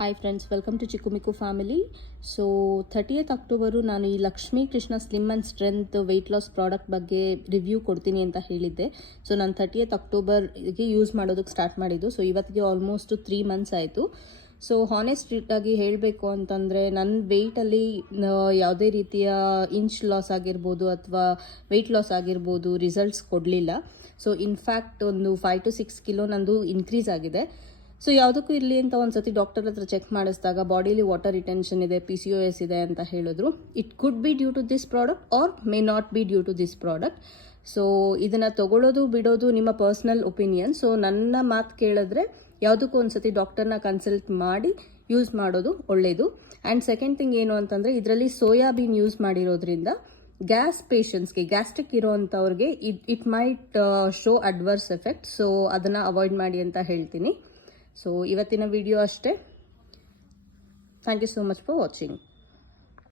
Hi friends, welcome to Chikkumikku family. So 30th October ನಾನು ಈ Lakshmi Krishna slim and strength weight loss product ಬಗ್ಗೆ review ಕೊಡ್ತೀನಿ ಅಂತ ಹೇಳಿದ್ದೆ. ಸೊ ನಾನು 30th ಅಕ್ಟೋಬರ್ಗೆ ಯೂಸ್ ಮಾಡೋದಕ್ಕೆ ಸ್ಟಾರ್ಟ್ ಮಾಡಿದ್ದು. ಸೊ ಇವತ್ತಿಗೆ ಆಲ್ಮೋಸ್ಟ್ 3 months ಆಯಿತು. ಸೊ ಹಾನೆಸ್ಟಾಗಿ ಹೇಳಬೇಕು ಅಂತಂದರೆ ನನ್ನ ವೆಯ್ಟಲ್ಲಿ ಯಾವುದೇ ರೀತಿಯ ಇಂಚ್ ಲಾಸ್ ಆಗಿರ್ಬೋದು ಅಥವಾ ವೆಯ್ಟ್ ಲಾಸ್ ಆಗಿರ್ಬೋದು ರಿಸಲ್ಟ್ಸ್ ಕೊಡಲಿಲ್ಲ. ಸೊ ಇನ್ಫ್ಯಾಕ್ಟ್ ಒಂದು 5 to 6 ಕಿಲೋ ನಂದು ಇನ್ಕ್ರೀಸ್ ಆಗಿದೆ. ಸೊ ಯಾವುದಕ್ಕೂ ಇರಲಿ ಅಂತ ಒಂದು ಸತಿ ಡಾಕ್ಟರ್ ಹತ್ರ ಚೆಕ್ ಮಾಡಿಸಿದಾಗ ಬಾಡಿಲಿ ವಾಟರ್ ರಿಟೆನ್ಷನ್ ಇದೆ, PCOS ಇದೆ ಅಂತ ಹೇಳಿದ್ರು. It could be due to this product or may not be due to this product. So ಇದನ್ನು ತಗೊಳ್ಳೋದು ಬಿಡೋದು ನಿಮ್ಮ ಪರ್ಸ್ನಲ್ ಒಪಿನಿಯನ್. ಸೊ ನನ್ನ ಮಾತು ಕೇಳಿದ್ರೆ ಯಾವುದಕ್ಕೂ ಒಂದು ಸತಿ ಡಾಕ್ಟರ್ನ ಕನ್ಸಲ್ಟ್ ಮಾಡಿ ಯೂಸ್ ಮಾಡೋದು ಒಳ್ಳೆಯದು. ಆ್ಯಂಡ್ ಸೆಕೆಂಡ್ ಥಿಂಗ್ ಏನು ಅಂತಂದರೆ ಇದರಲ್ಲಿ ಸೋಯಾಬೀನ್ ಯೂಸ್ ಮಾಡಿರೋದ್ರಿಂದ ಗ್ಯಾಸ್ ಪೇಷಂಟ್ಸ್ಗೆ, ಗ್ಯಾಸ್ಟ್ರಿಕ್ ಇರೋವಂಥವ್ರಿಗೆ it might show adverse effect. So ಅದನ್ನು ಅವಾಯ್ಡ್ ಮಾಡಿ ಅಂತ ಹೇಳ್ತೀನಿ. ಸೊ ಇವತ್ತಿನ ವಿಡಿಯೋ ಅಷ್ಟೇ. Thank you so much for watching.